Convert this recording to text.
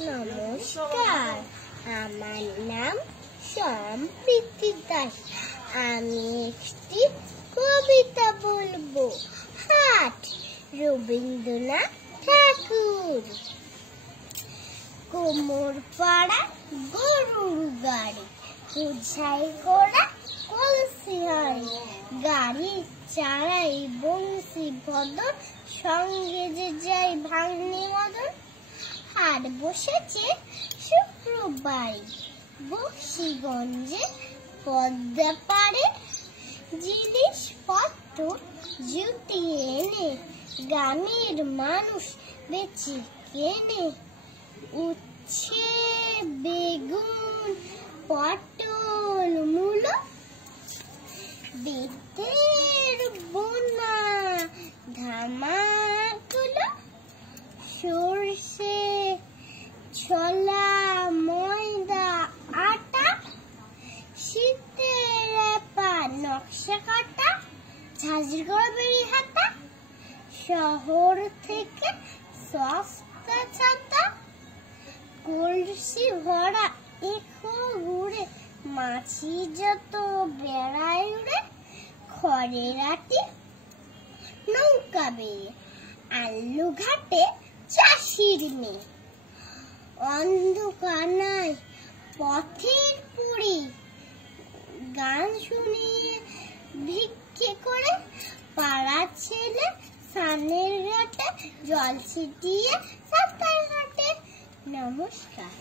নমস্কার, আমার নাম সম্প্রীতি দাস। আমি একটি কবিতা বলবো। হাট, রবীন্দ্রনাথ ঠাকুর। কোমর পাড়া গরুর গাড়ি, বোঝাই করা কলসি হাড়ি, গাড়ি চালাই বংশী ভদর, সঙ্গে যে যাই ভাগ্নি মদন। হাট বসেছে শুক্রবারে বক্সিগঞ্জে পদ্মা পাড়ে, জিনিসপত্র জুটিয়ে এনে গ্রামের মানুষ বেচে কেনে। উচ্ছে, বেগুন, পটল, মূলো, বেতের বোনা, ধামাগুলো, সরষে, ছোলা, ময়দা, আটা, শীতের নকশা কাটা, ঝাঁঝরি করা বেরি হাতা, শহর থেকে সস্তা ছাতা, কলসি ভরা এখো ঘুরে, মাছি যত বেড়ায় উড়ে, খড়ের আটি নৌকা বেয়ে, আলু ঘাটে চাষির মেয়ে। অন্ধকার পথের পুরী, গান শুনিয়ে ভিক্ষে করে, পাড়ার ছেলে সানের ঘাটে জল ছিটিয়ে সাঁতার কাটে। নমস্কার।